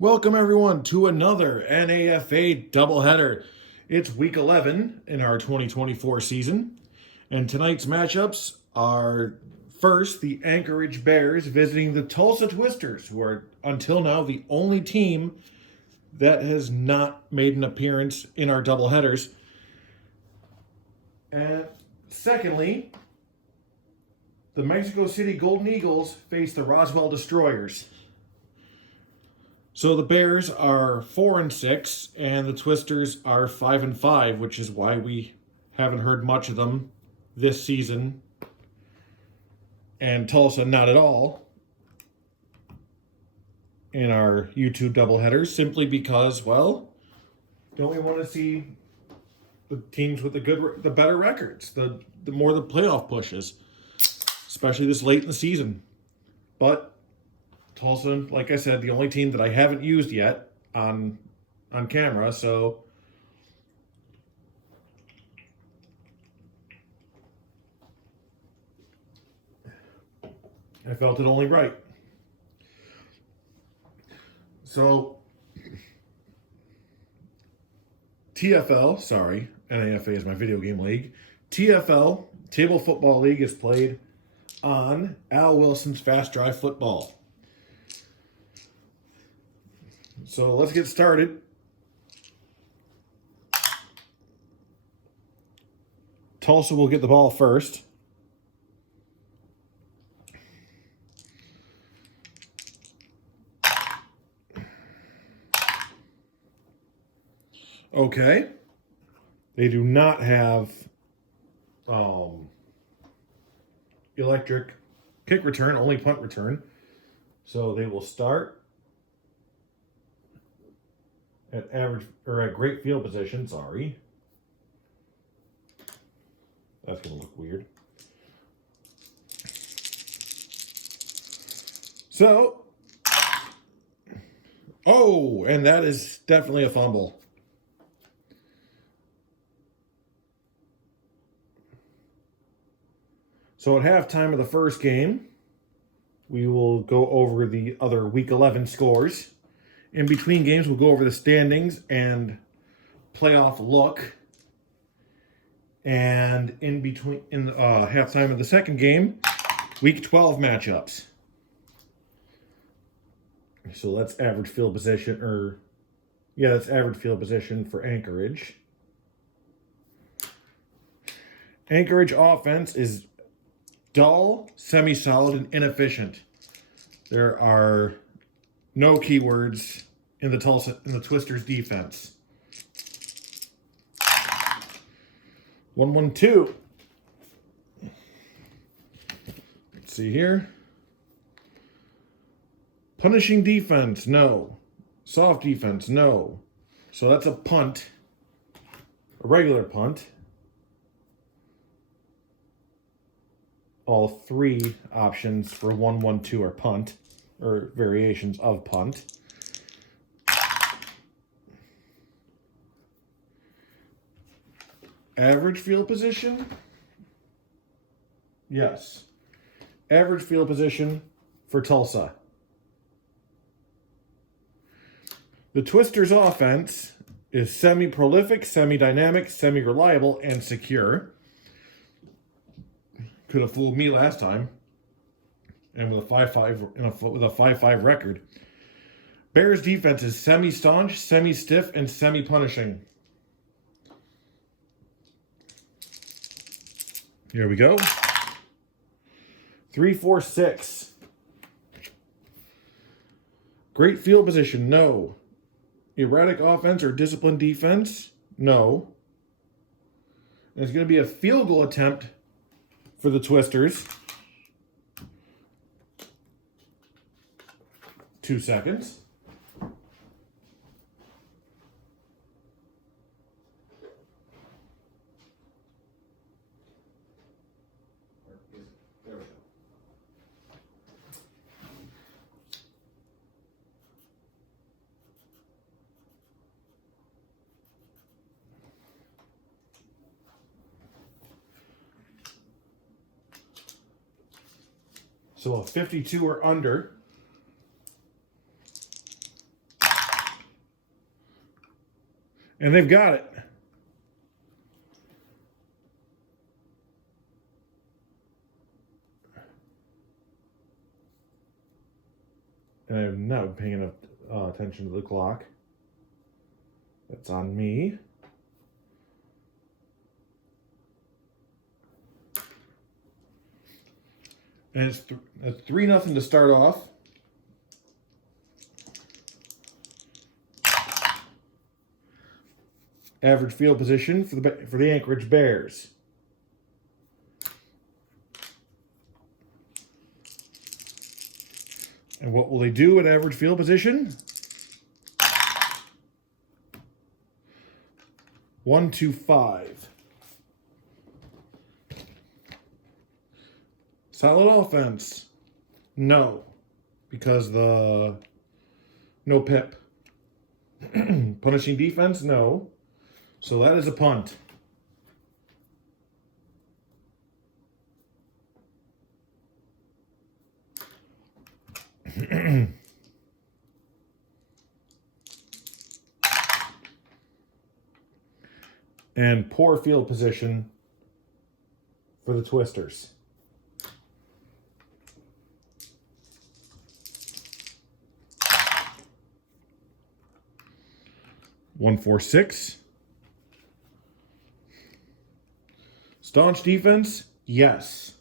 Welcome everyone to another NAFA doubleheader. It's week 11 in our 2024 season, and tonight's matchups are first the Anchorage Bears visiting the Tulsa Twisters, who are until now the only team that has not made an appearance in our doubleheaders. And secondly, the Mexico City Golden Eagles face the Roswell Destroyers. So the Bears are 4-6, and the Twisters are 5-5, which is why we haven't heard much of them this season. And Tulsa, not at all, in our YouTube doubleheaders, simply because, well, don't we want to see the teams with the better records, the more the playoff pushes, especially this late in the season. But Tulsa, like I said, the only team that I haven't used yet on camera, so I felt it only right. So TFL, sorry, NAFA is my video game league. TFL, Table Football League, is played on Al Wilson's Fast Drive Football. So let's get started. Tulsa will get the ball first. Okay. They do not have electric kick return, only punt return. So they will start at great field position, sorry. That's going to look weird. So, oh, and that is definitely a fumble. So at halftime of the first game, we will go over the other Week 11 scores. In between games, we'll go over the standings and playoff look. And in the halftime of the second game, Week 12 matchups. So that's average field position, that's average field position for Anchorage. Anchorage offense is dull, semi-solid, and inefficient. There are no keywords in the Twisters defense. 1-1-2. Let's see here. Punishing defense, no. Soft defense, no. So that's a punt. A regular punt. All three options for 1-1-2 are punt, or variations of punt. Average field position? Yes. Average field position for Tulsa. The Twisters' offense is semi-prolific, semi-dynamic, semi-reliable, and secure. Could have fooled me last time. And with a 5-5 record. Bears defense is semi-staunch, semi-stiff, and semi-punishing. Here we go. 3-4-6. Great field position, no. Erratic offense or disciplined defense, no. And it's going to be a field goal attempt for the Twisters. 2 seconds. So a 52 or under. And they've got it. And I've not been paying enough attention to the clock. That's on me. And it's 3-0 to start off. Average field position for the Anchorage Bears. And what will they do at average field position? 1-5. Solid offense. No. Because no pip. Punishing defense? No. So that is a punt. And poor field position for the Twisters. One, 4, 6. Staunch defense? Yes.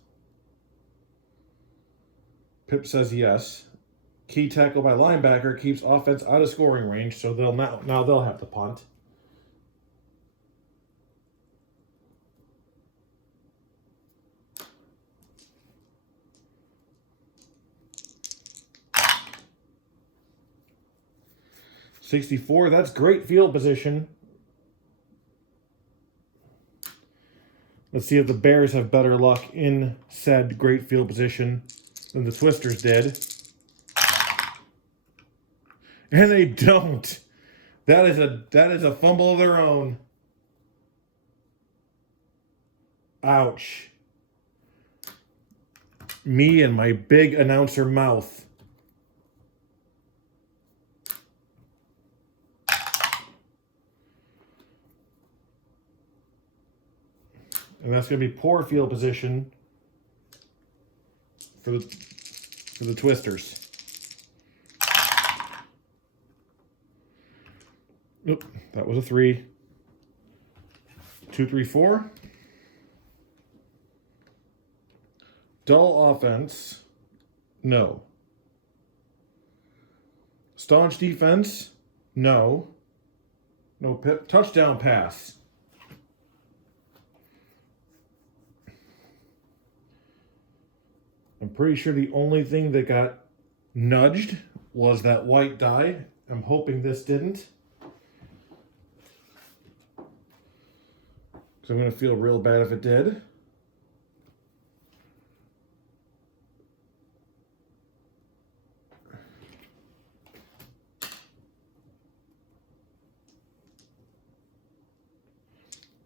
Pip says yes. Key tackle by linebacker keeps offense out of scoring range, so they'll now they'll have to punt. .64, that's great field position. Let's see if the Bears have better luck in said great field position than the Twisters did. And they don't. That is a fumble of their own. Ouch. Me and my big announcer mouth. And that's going to be poor field position for the Twisters. Nope, that was a 3. 2, 3, 4. Dull offense. No. Staunch defense. No. No pip. Touchdown pass. I'm pretty sure the only thing that got nudged was that white die. I'm hoping this didn't. Because I'm going to feel real bad if it did.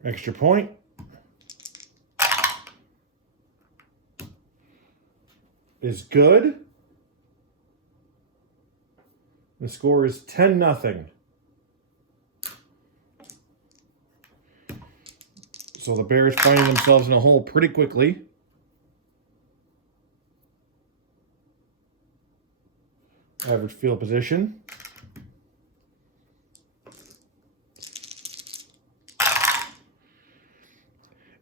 Extra point. Is good. The score is 10-0. So the Bears finding themselves in a hole pretty quickly. Average field position.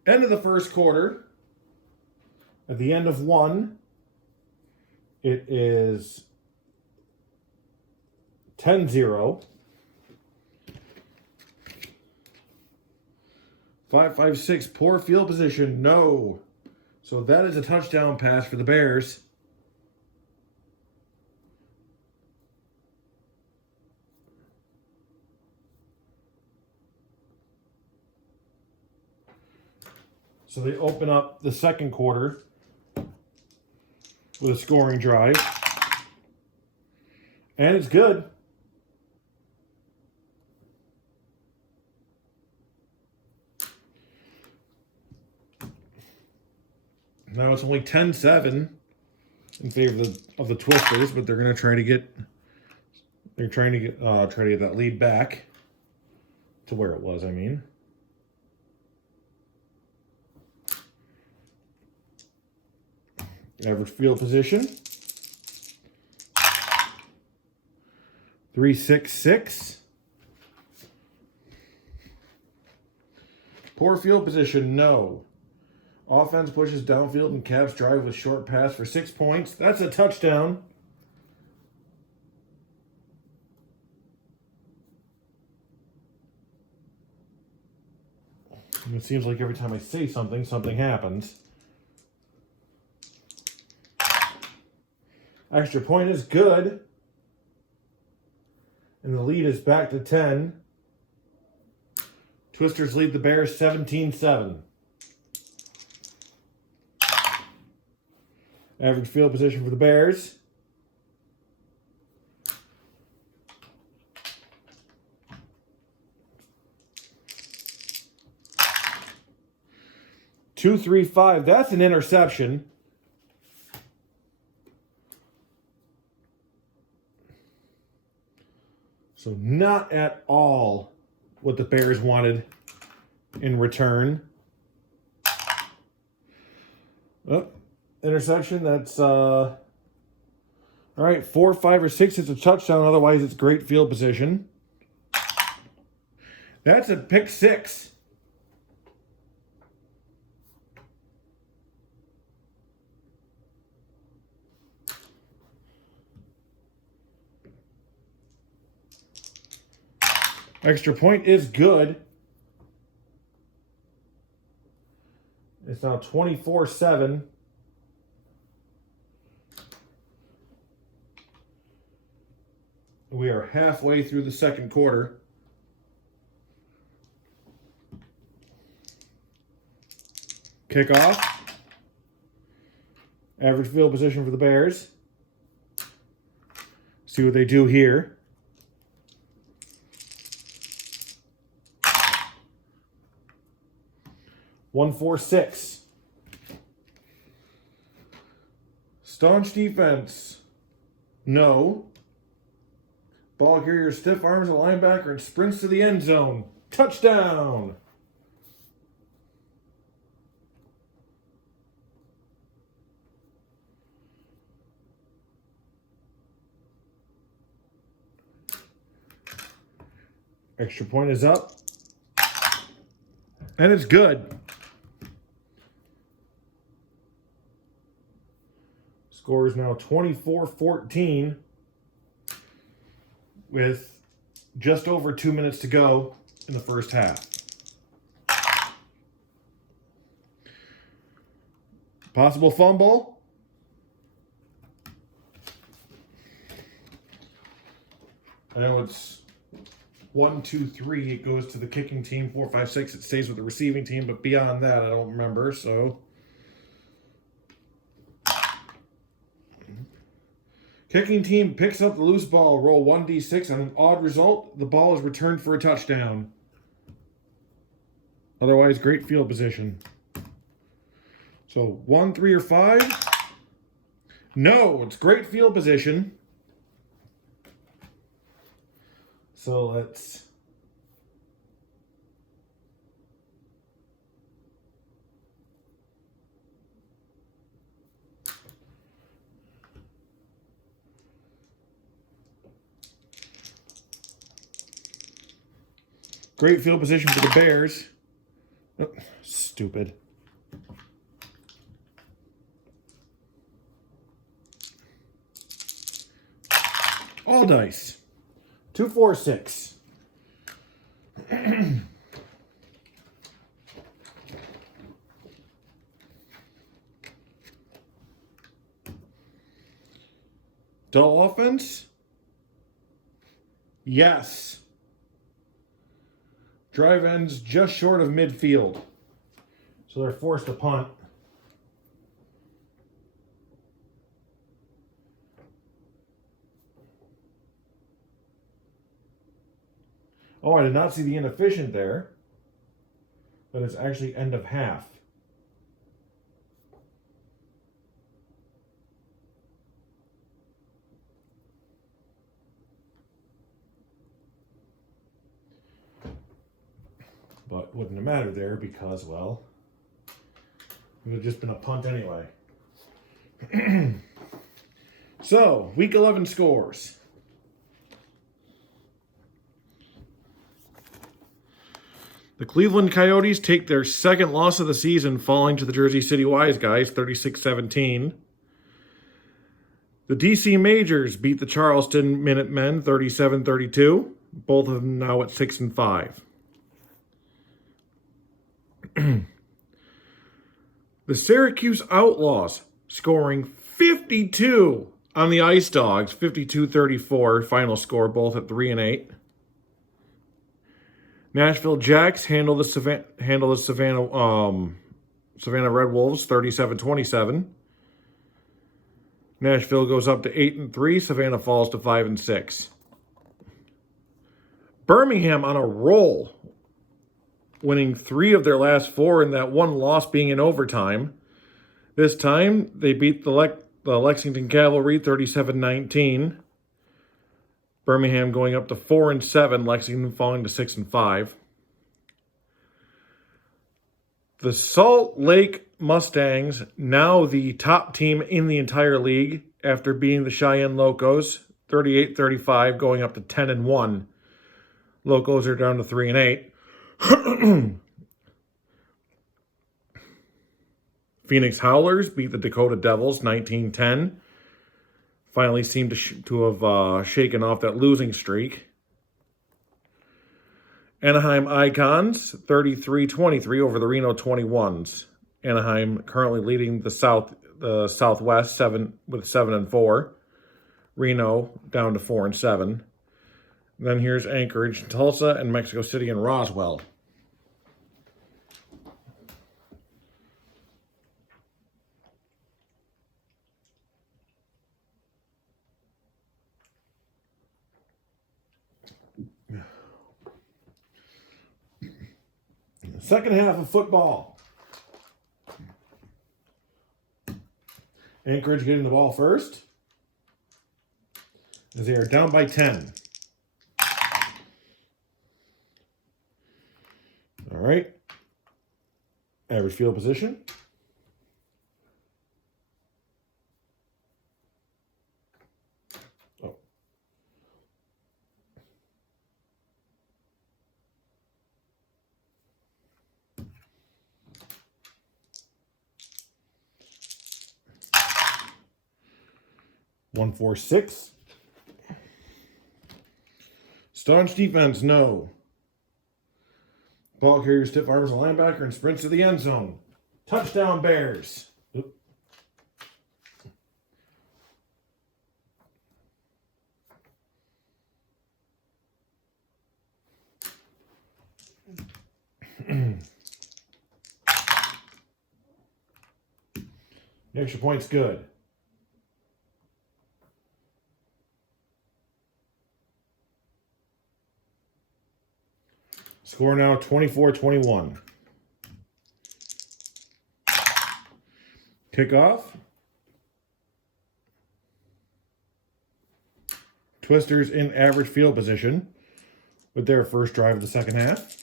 End of the first quarter. At the end of 1, it is 10-0. 5-5-6, poor field position. No. So that is a touchdown pass for the Bears. So they open up the second quarter with a scoring drive. And it's good. Now it's only 10-7 in favor of the Twisters, but they're going to try to get that lead back. To where it was, I mean. Average field position. 366. Poor field position, no. Offense pushes downfield and Cavs drive with short pass for 6 points. That's a touchdown. It seems like every time I say something, something happens. Extra point is good. And the lead is back to 10. Twisters lead the Bears 17-7. Average field position for the Bears. Two, 3, 5. That's an interception. So not at all what the Bears wanted in return. Oh, interception. That's all right. 4, 5, or 6. It's a touchdown. Otherwise, it's great field position. That's a pick 6. Extra point is good. It's now 24-7. We are halfway through the second quarter. Kickoff. Average field position for the Bears. See what they do here. 1-4-6. Staunch defense. No. Ball carrier stiff arms a linebacker and sprints to the end zone. Touchdown. Extra point is up. And it's good. Score is now 24-14 with just over 2 minutes to go in the first half. Possible fumble. I know it's 1, 2, 3. It goes to the kicking team. 4, 5, 6. It stays with the receiving team. But beyond that, I don't remember. So, kicking team picks up the loose ball. Roll 1d6. On an odd result, the ball is returned for a touchdown. Otherwise, great field position. So 1, 3, or 5. No, it's great field position. So let's great field position for the Bears. Oh, stupid. All dice. 2, 4, 6. Dull offense? Yes. Drive ends just short of midfield. So they're forced to punt. Oh, I did not see the inefficient there. But it's actually end of half. wouldn't have mattered there because, well, it would have just been a punt anyway. So, week 11 scores. The Cleveland Coyotes take their second loss of the season, falling to the Jersey City Wise Guys, 36-17. The DC Majors beat the Charleston Minutemen, 37-32. Both of them now at 6-5. The Syracuse Outlaws scoring 52 on the Ice Dogs, 52-34 final score, both at 3-8. Nashville Jacks handle the Savannah Red Wolves 37-27. Nashville goes up to 8-3. Savannah falls to 5-6. Birmingham on a roll, winning 3 of their last 4, and that one loss being in overtime. This time they beat the Lexington Cavalry 37-19. Birmingham going up to 4-7, Lexington falling to 6-5. The Salt Lake Mustangs, now the top team in the entire league after beating the Cheyenne Locos 38-35, going up to 10-1. Locos are down to 3-8. Phoenix Howlers beat the Dakota Devils 19-10. Finally seemed to have shaken off that losing streak. Anaheim Icons, 33-23 over the Reno 21s. Anaheim currently leading the Southwest 7-4. Reno down to 4-7. Then here's Anchorage, Tulsa, and Mexico City and Roswell. Second half of football. Anchorage getting the ball first, as they are down by 10. All right. Average field position. Oh. One, 4, 6. Staunch defense, no. Ball carrier stiff arms a linebacker and sprints to the end zone. Touchdown, Bears. Oop. The extra point's good. Score now 24-21. Kickoff. Twisters in average field position with their first drive of the second half.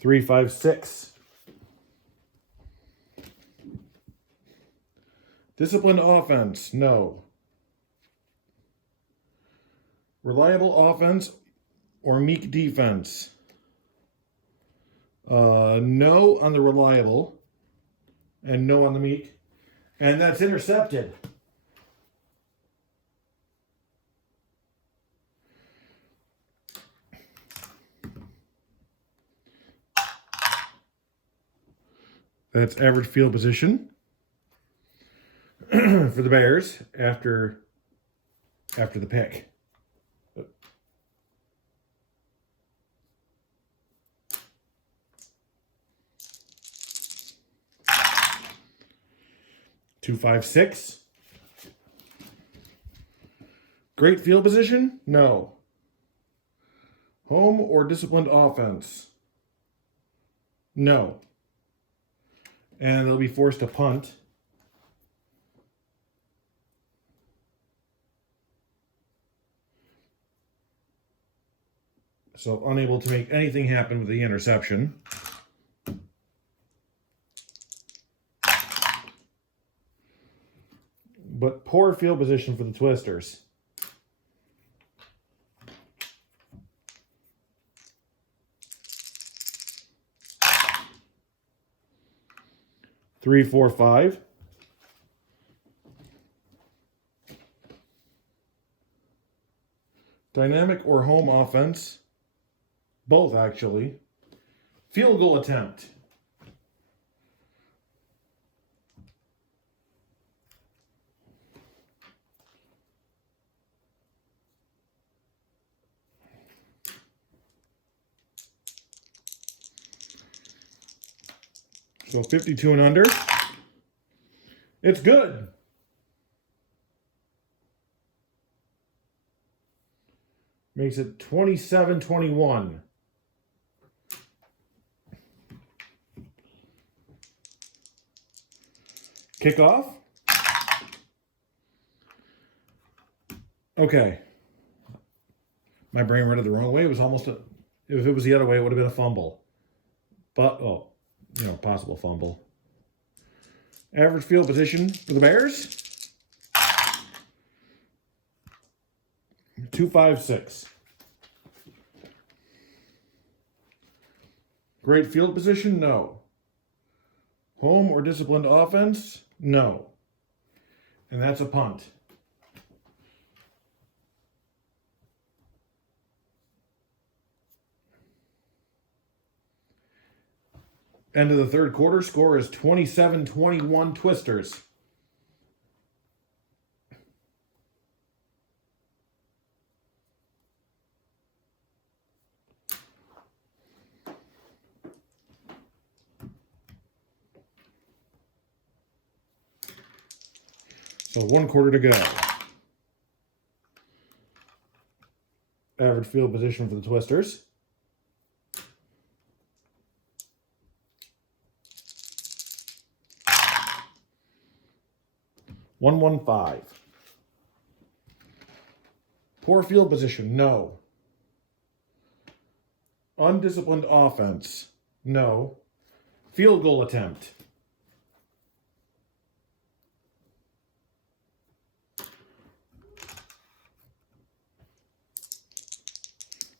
3, 5, 6. Disciplined offense, no. Reliable offense or meek defense? No on the reliable and no on the meek. And that's intercepted. That's average field position for the Bears after the pick. Two, 5, 6. Great field position? No. Home or disciplined offense? No. And they'll be forced to punt. So unable to make anything happen with the interception. But poor field position for the Twisters. Three, four, five. Dynamic or home offense. Both, actually. Field goal attempt. So 52 and under. It's good. Makes it 27-21. Kickoff. Okay. My brain read it the wrong way. It was almost a, if it was the other way, it would have been a fumble. But, possible fumble. Average field position for the Bears. 2-5-6. Great field position? No. Home or disciplined offense? No. And that's a punt. End of the third quarter. Score is 27-21 Twisters. So 1 quarter to go. Average field position for the Twisters. One, 1-5. Poor field position, no. Undisciplined offense, no. Field goal attempt.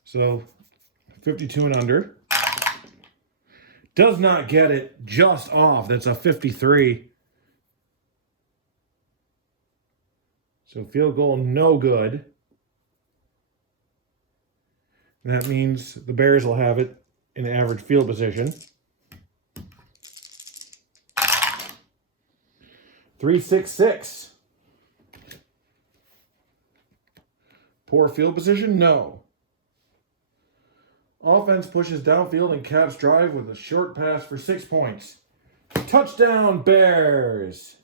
So 52 and under. Does not get it just off. That's a 53. So field goal, no good. And that means the Bears will have it in average field position. 3-6-6. Poor field position, no. Offense pushes downfield and caps drive with a short pass for 6 points. Touchdown, Bears!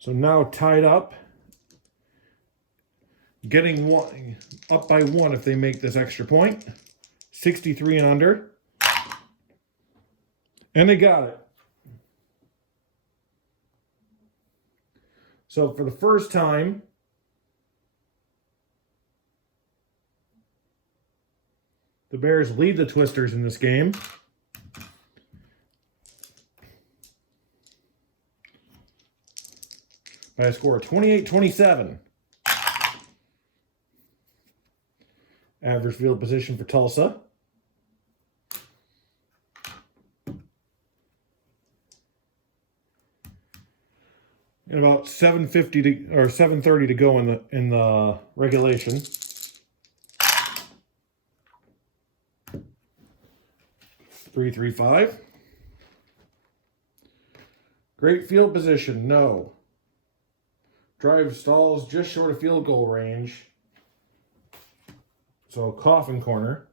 So now tied up. Getting one up by 1 if they make this extra point. 63 and under. And they got it. So for the first time, the Bears lead the Twisters in this game. By a score of 28-27. Average field position for Tulsa. And about 7:50 or 7:30 to go in the regulation. Three, 5. Great field position, no. Drive stalls just short of field goal range. So coffin corner.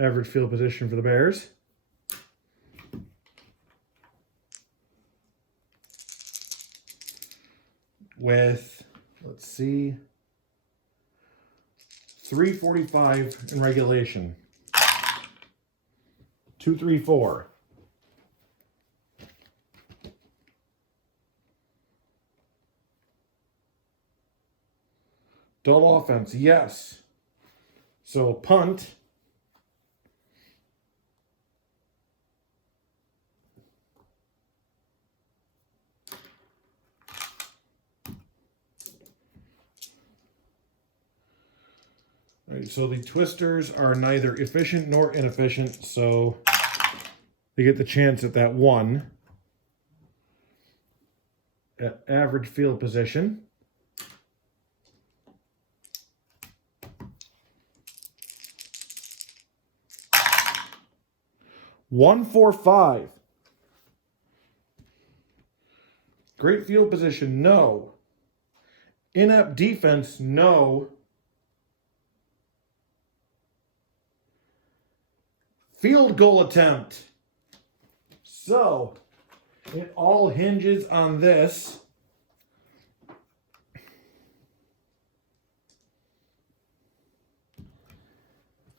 Average field position for the Bears. with, let's see, 345 in regulation. 234. Dull offense, yes. So punt. All right, so the twisters are neither efficient nor inefficient, so they get the chance at that one. At average field position. One, 4, 5. Great field position, no. Inept defense, no. Field goal attempt. So, it all hinges on this.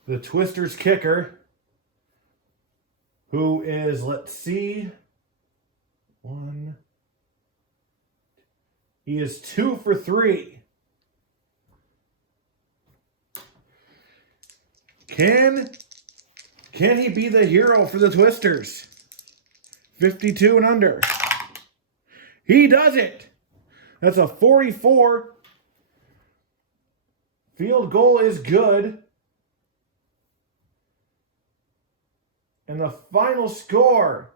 The Twisters kicker, who is, let's see, he is 2 for 3. Can he be the hero for the Twisters? 52 and under. He does it. That's a 44. Field goal is good. And the final score,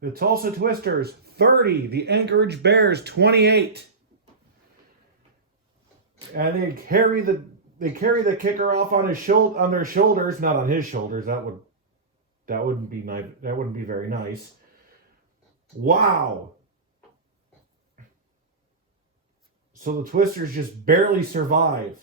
the Tulsa Twisters 30, the Anchorage Bears 28. And they carry the kicker off on their shoulders, not on his shoulders. That wouldn't be nice. That wouldn't be very nice. Wow. So the Twisters just barely survive.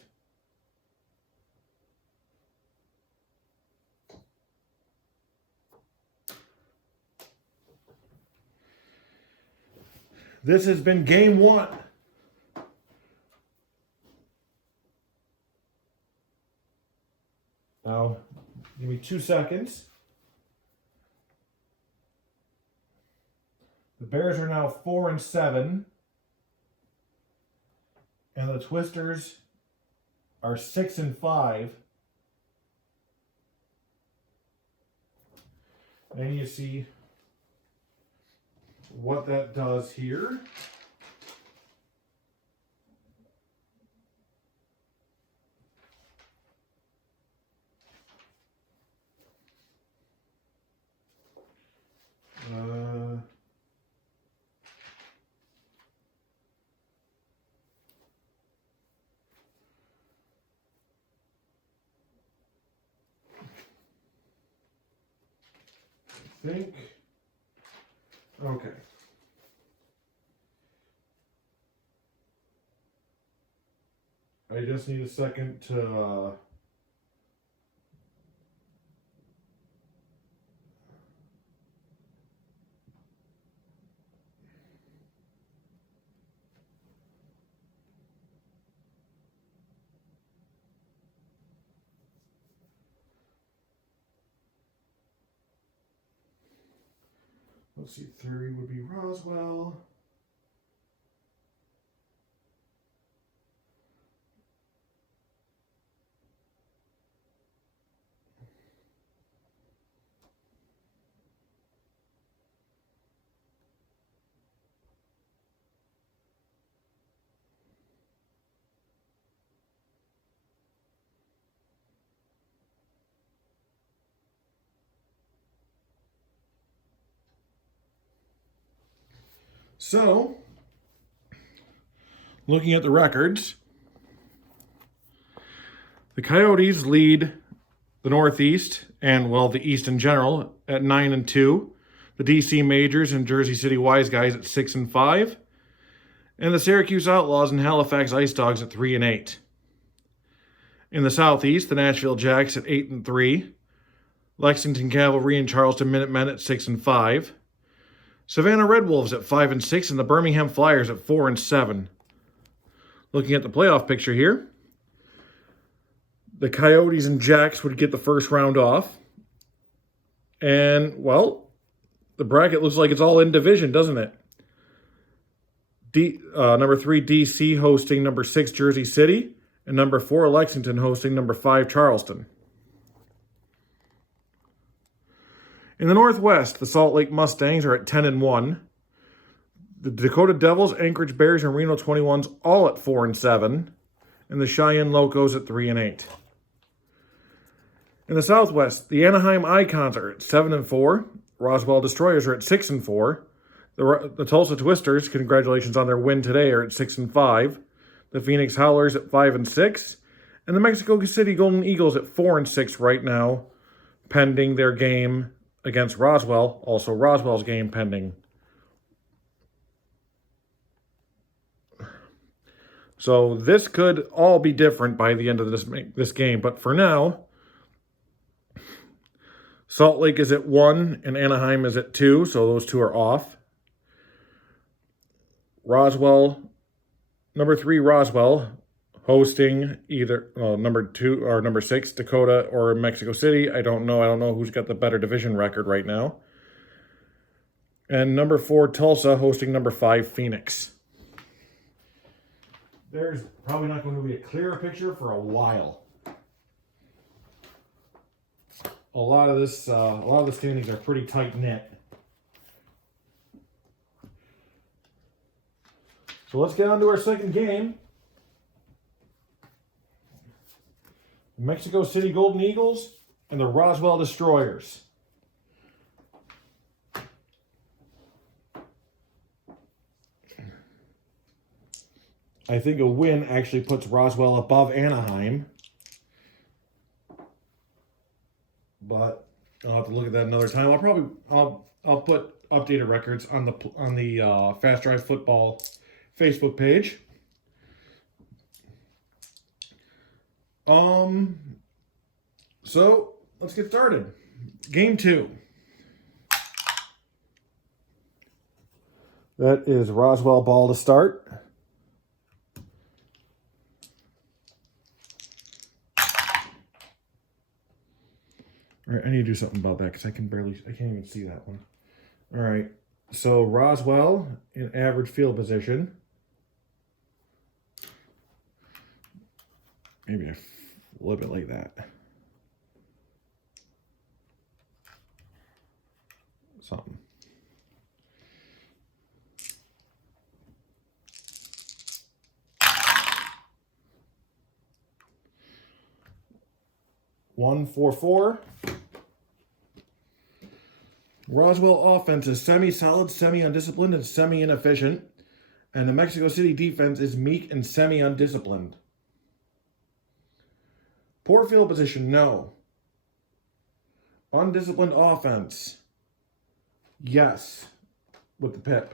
This has been game 1. Now, give me 2 seconds. The Bears are now 4 and 7. And the Twisters are 6 and 5. And you see what that does here. I think. Okay. I just need a second to let's see, 3 would be Roswell. So, looking at the records, the Coyotes lead the Northeast and, well, the East in general at 9 and 2. The DC Majors and Jersey City Wise Guys at 6 and 5. And the Syracuse Outlaws and Halifax Ice Dogs at 3 and 8. In the Southeast, the Nashville Jacks at 8 and 3. Lexington Cavalry and Charleston Minutemen at 6 and 5. Savannah Red Wolves at 5-6, and the Birmingham Flyers at 4-7. Looking at the playoff picture here, the Coyotes and Jacks would get the first round off. And, well, the bracket looks like it's all in division, doesn't it? Number 3, DC hosting number 6, Jersey City, and number 4, Lexington hosting number 5, Charleston. In the Northwest, the Salt Lake Mustangs are at 10-1. The Dakota Devils, Anchorage Bears, and Reno 21s all at 4-7. And the Cheyenne Locos at 3-8. In the Southwest, the Anaheim Icons are at 7-4. Roswell Destroyers are at 6-4. The Tulsa Twisters, congratulations on their win today, are at 6-5. The Phoenix Howlers at 5-6. And the Mexico City Golden Eagles at 4-6 right now, pending their game against Roswell. Also Roswell's game pending. So this could all be different by the end of this game. But for now, Salt Lake is at 1 and Anaheim is at 2. So those two are off. Roswell, number 3 Roswell, hosting either number 2 or number 6 Dakota or Mexico City. I don't know who's got the better division record right now. And number 4 Tulsa hosting number 5 Phoenix. There's probably not going to be a clearer picture for a while. A lot of the standings are pretty tight knit. So let's get on to our second game. The Mexico City Golden Eagles and the Roswell Destroyers. I think a win actually puts Roswell above Anaheim. But I'll have to look at that another time. I'll put updated records on the Fast Drive Football Facebook page. So let's get started. Game 2. That is Roswell ball to start. All right, I need to do something about that because I can't even see that one. All right, so Roswell in average field position. Maybe a little bit like that. Something. One, 4-4. Roswell offense is semi-solid, semi-undisciplined, and semi-inefficient. And the Mexico City defense is meek and semi-undisciplined. Poor field position, no. Undisciplined offense, yes, with the pip.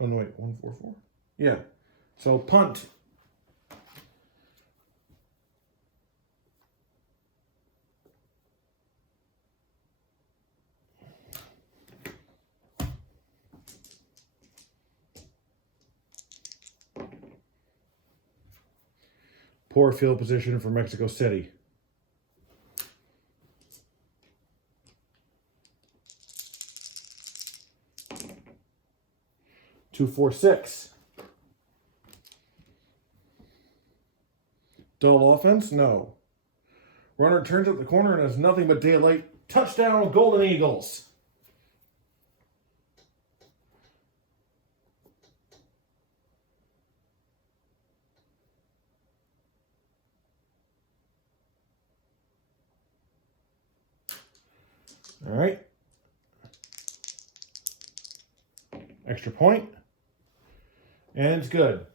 Oh, no, wait, 1-4-4? Yeah. So, punt. Poor field position for Mexico City. Two, 4-6. Dull offense? No. Runner turns up the corner and has nothing but daylight. Touchdown, Golden Eagles. All right. Extra point. And it's good.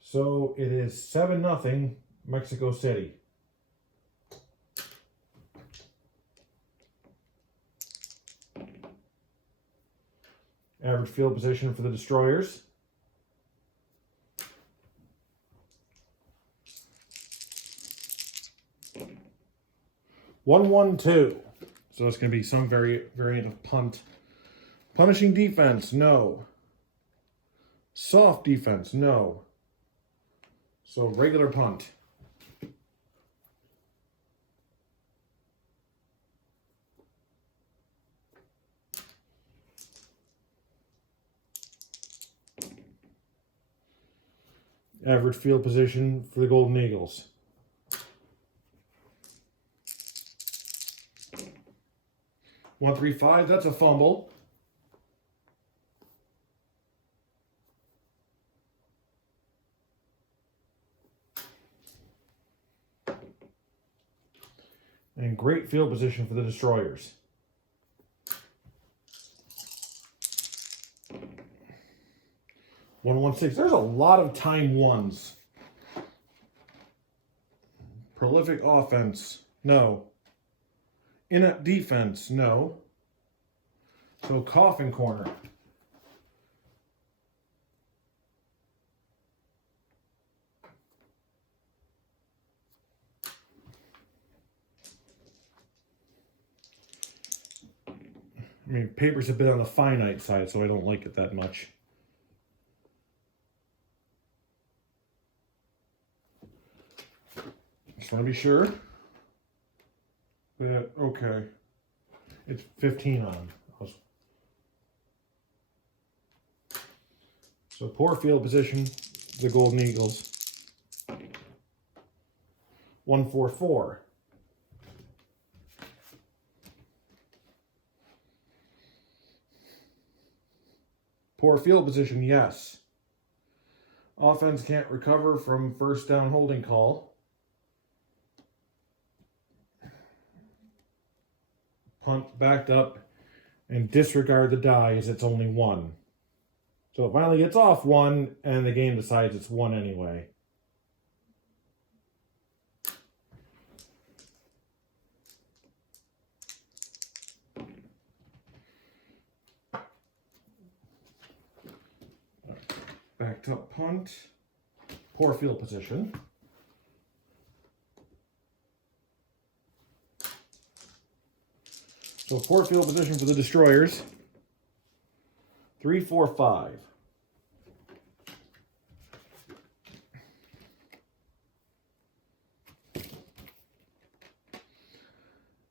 So it is 7-0 Mexico City. Average field position for the Destroyers. 1-1-2. So it's going to be some variant of punt. Punishing defense, no. Soft defense, no. So regular punt. Average field position for the Golden Eagles. One, 3, 5. That's a fumble. And great field position for the Destroyers. 1-1-6. There's a lot of time ones. Prolific offense, no. Inept defense, no. So coffin corner. I mean, paper's a bit on the finite side, so I don't like it that much. Just want to be sure. Yeah, okay. It's 15 on. So poor field position, the Golden Eagles. 1-4-4. Poor field position, yes. Offense can't recover from first down holding call. Punt backed up and disregard the die as it's only 1. So it finally gets off 1 and the game decides it's 1 anyway. Backed up punt. Poor field position. So poor field position for the Destroyers. 3-4-5.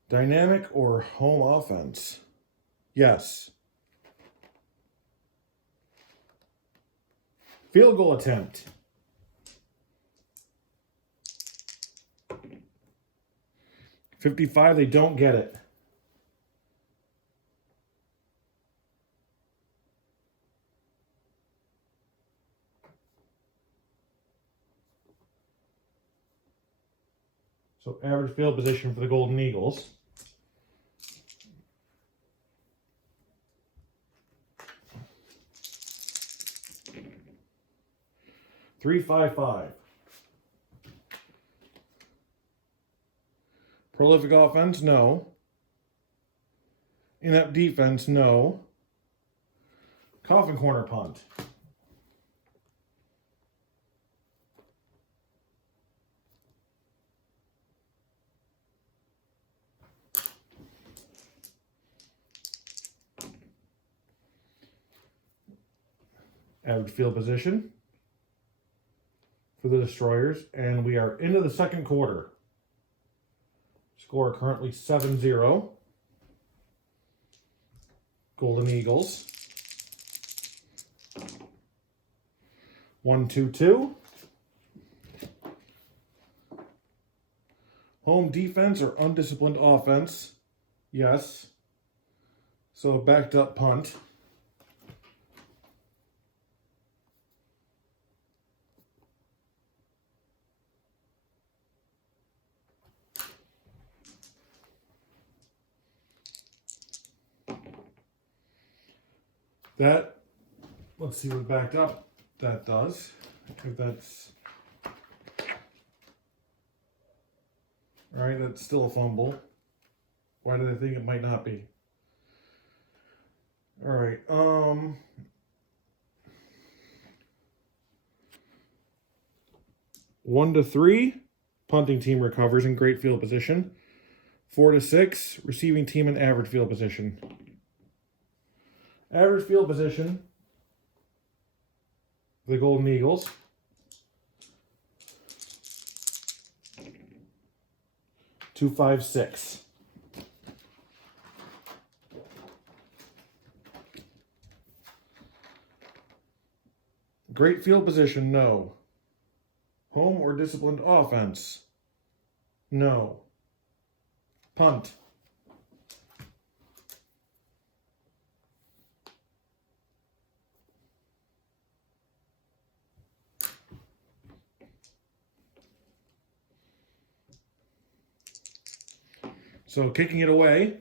Dynamic or home offense? Yes. Field goal attempt. $55, they don't get it. So average field position for the Golden Eagles. $3-5-5. Prolific offense, no. Inept defense, no. Coffin corner punt. Average field position for the Destroyers, and we are into the second quarter. Score currently 7-0. Golden Eagles. 1-2-2. Home defense or undisciplined offense? Yes. So backed up punt. That, let's see what backed up that does. If that's, all right, that's still a fumble. Why did I think it might not be? All right, 1-3, punting team recovers in great field position. 4-6, receiving team in average field position. Average field position for the Golden Eagles. 2-5-6. Great field position, no. Home or disciplined offense, no. Punt. So kicking it away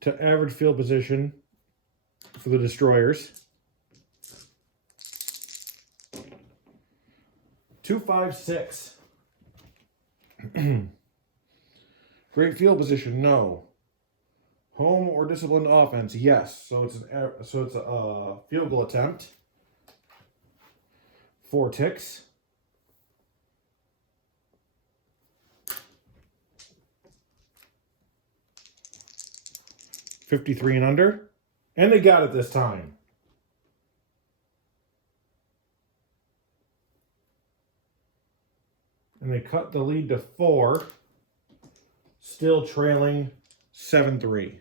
to average field position for the Destroyers. 2-5-6. Great field position, no. Home or disciplined offense, yes. So it's a field goal attempt. 4 ticks. $53 and under, and they got it this time. And they cut the lead to 4, still trailing 7-3.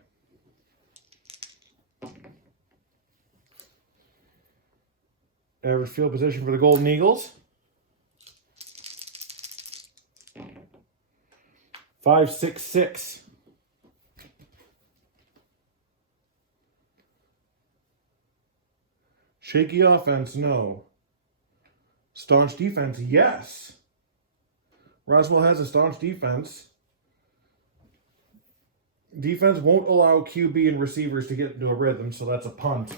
Average field position for the Golden Eagles. 5-6-6. Shaky offense, no. Staunch defense, yes. Roswell has a staunch defense. Defense won't allow QB and receivers to get into a rhythm, so that's a punt.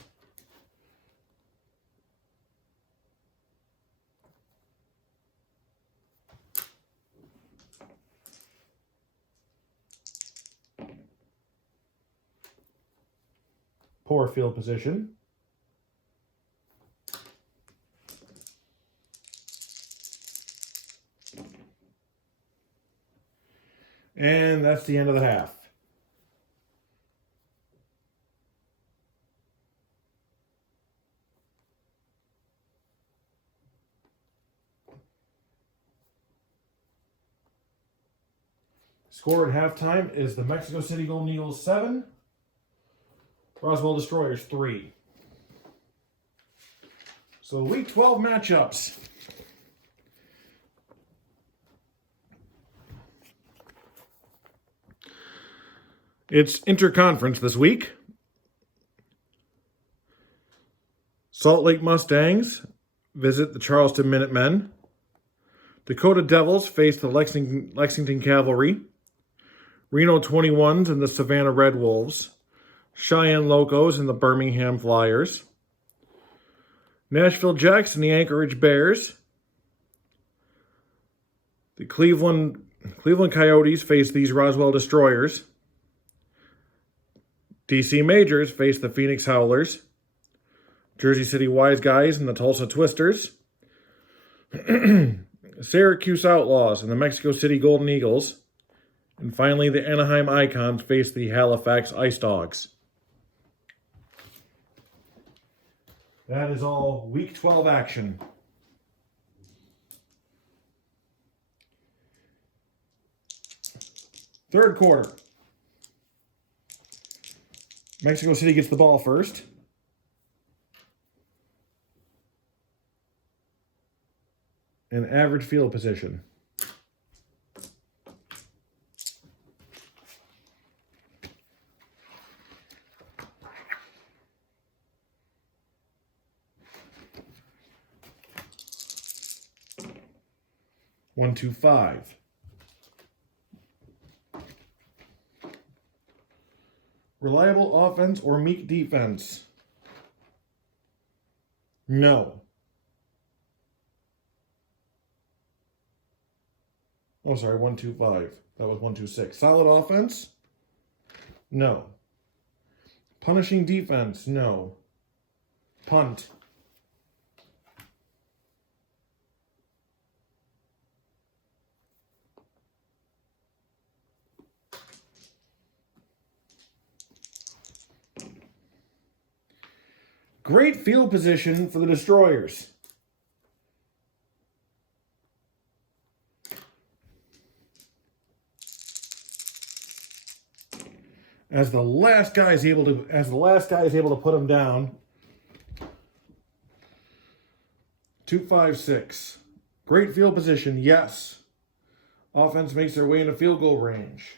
Poor field position. And that's the end of the half. Score at halftime is the Mexico City Golden Eagles 7, Roswell Destroyers 3. So Week 12 matchups. It's interconference this week. Salt Lake Mustangs visit the Charleston Minutemen. Dakota Devils face the Lexington Cavalry. Reno 21s and the Savannah Red Wolves. Cheyenne Locos and the Birmingham Flyers. Nashville Jacks and the Anchorage Bears. The Cleveland Coyotes face these Roswell Destroyers. DC Majors face the Phoenix Howlers. Jersey City Wise Guys and the Tulsa Twisters. Syracuse Outlaws and the Mexico City Golden Eagles. And finally, the Anaheim Icons face the Halifax Ice Dogs. That is all Week 12 action. Third quarter. Mexico City gets the ball first. And average field position. One, 2, 5. Reliable offense or meek defense? No. Oh, sorry, 1, 2, 5. That was 1, 2, 6. Solid offense? No. Punishing defense? No. Punt? Great field position for the Destroyers. As the last guy is able to put him down. 2-5-6. Great field position, yes. Offense makes their way into field goal range.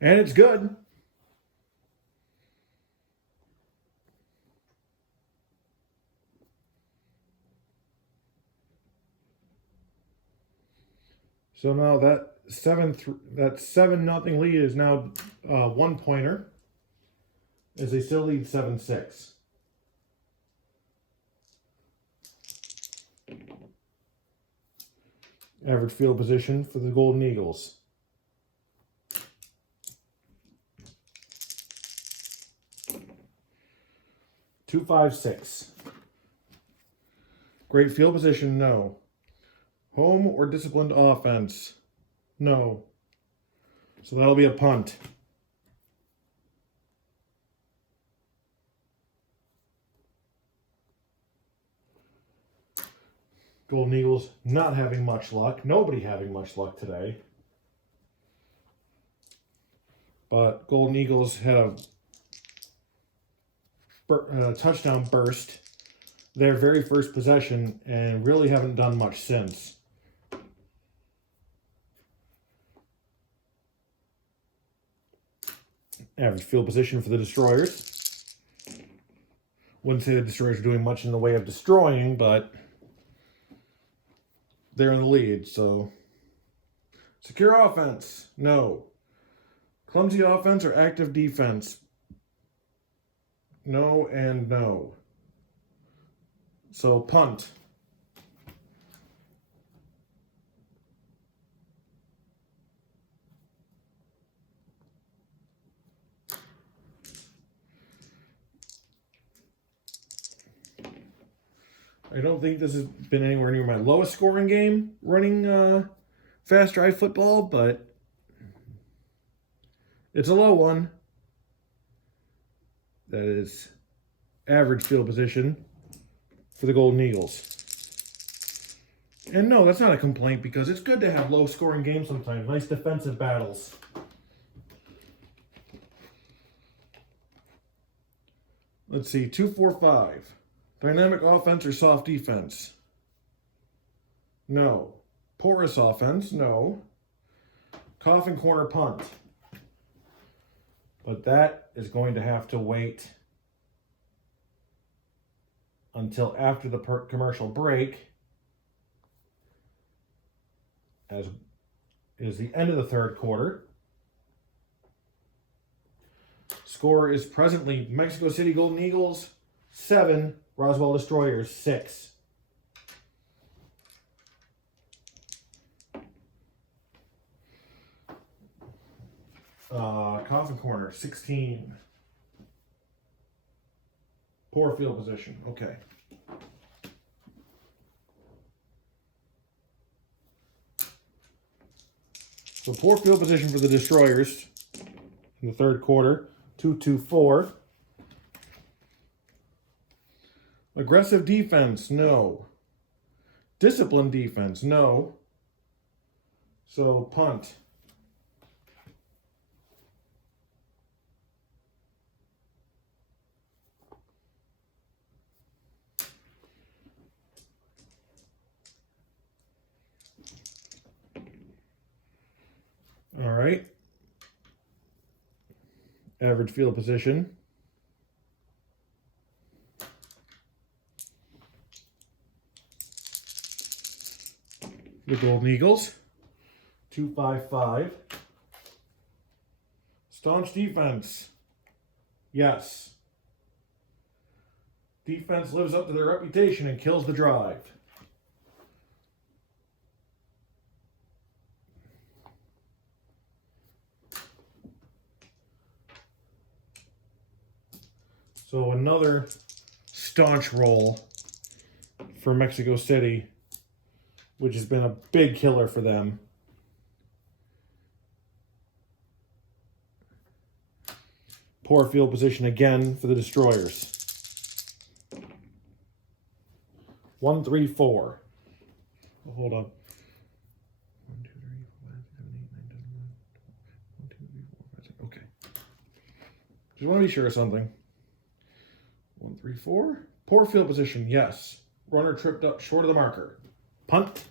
And it's good. So now that 7-0 lead is now 1-pointer, as they still lead 7-6. Average field position for the Golden Eagles. Two, 5, 6. Great field position, no. Home or disciplined offense? No. So that'll be a punt. Golden Eagles not having much luck. Nobody having much luck today. But Golden Eagles had a touchdown burst their very first possession and really haven't done much since. Average field position for the Destroyers. Wouldn't say the Destroyers are doing much in the way of destroying, but they're in the lead, so. Secure offense, no. Clumsy offense or active defense? No and no. So punt. I don't think this has been anywhere near my lowest scoring game running fast drive football, but it's a low one. That is average field position for the Golden Eagles. And no, that's not a complaint because it's good to have low scoring games sometimes. Nice defensive battles. Let's see, 2-4-5. Dynamic offense or soft defense? No. Porous offense? No. Coffin corner punt. But that is going to have to wait until after the commercial break, as is the end of the third quarter. Score is presently Mexico City Golden Eagles 7, Roswell Destroyers 6. Coffin corner 16. Poor field position. Okay. So poor field position for the Destroyers in the third quarter. 2-2-4. Aggressive defense, no. Disciplined defense, no. So punt. All right. Average field position. The Golden Eagles. 2-5-5. Staunch defense. Yes. Defense lives up to their reputation and kills the drive. So another staunch roll for Mexico City, which has been a big killer for them. Poor field position again for the Destroyers. 1, 3, 4. Hold on. 1, 2, 3, 4, 5, 6, 7, 8, 9, 10, 11, 12, 1, 2, 3, 4, 5, 6. Okay. Just want to be sure of something. 1, 3, 4. Poor field position, yes. Runner tripped up short of the marker. Punt.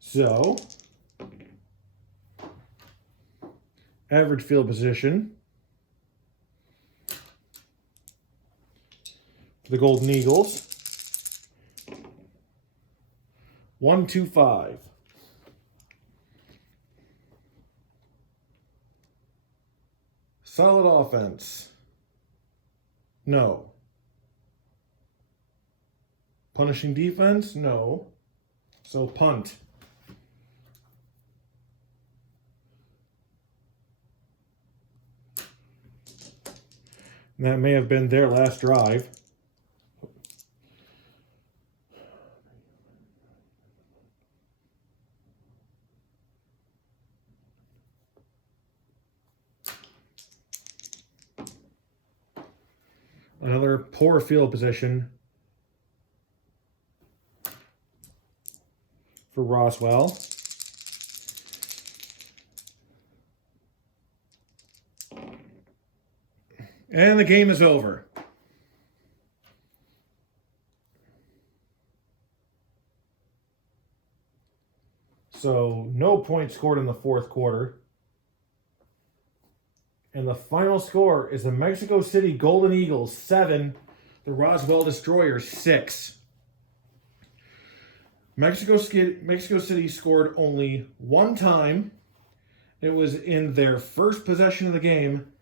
So, average field position for the Golden Eagles, 125. Solid offense, no. Punishing defense, no. So punt. And that may have been their last drive. Another poor field position for Roswell. And the game is over. So no points scored in the fourth quarter. And the final score is the Mexico City Golden Eagles 7, the Roswell Destroyers 6. Mexico City scored only one time. It was in their first possession of the game,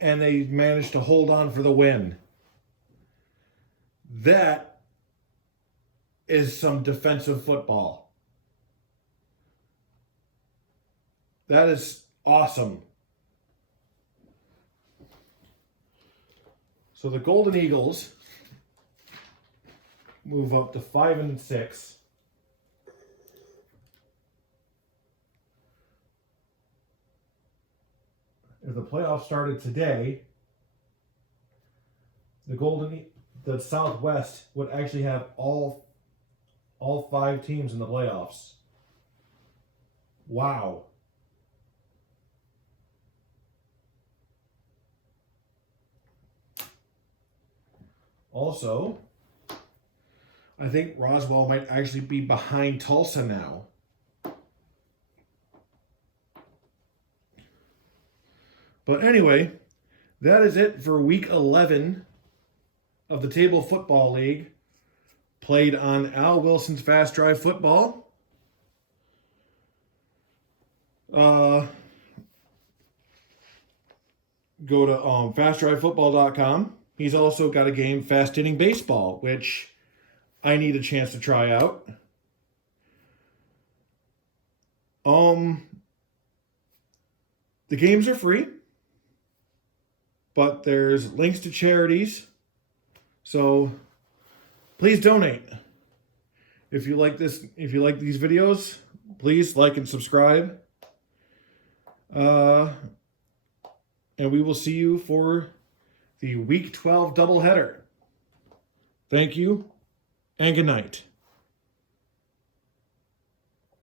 and they managed to hold on for the win. That is some defensive football. That is awesome. So the Golden Eagles move up to 5-6. If the playoffs started today, the Southwest would actually have all 5 teams in the playoffs. Wow. Also, I think Roswell might actually be behind Tulsa now. But anyway, that is it for week 11 of the Table Football League, played on Al Wilson's Fast Drive Football. Go to fastdrivefootball.com. He's also got a game, Fast Inning Baseball, which I need a chance to try out. The games are free, but there's links to charities. So please donate. If you like these videos, please like and subscribe. And we will see you for the Week 12 doubleheader. Thank you, and good night.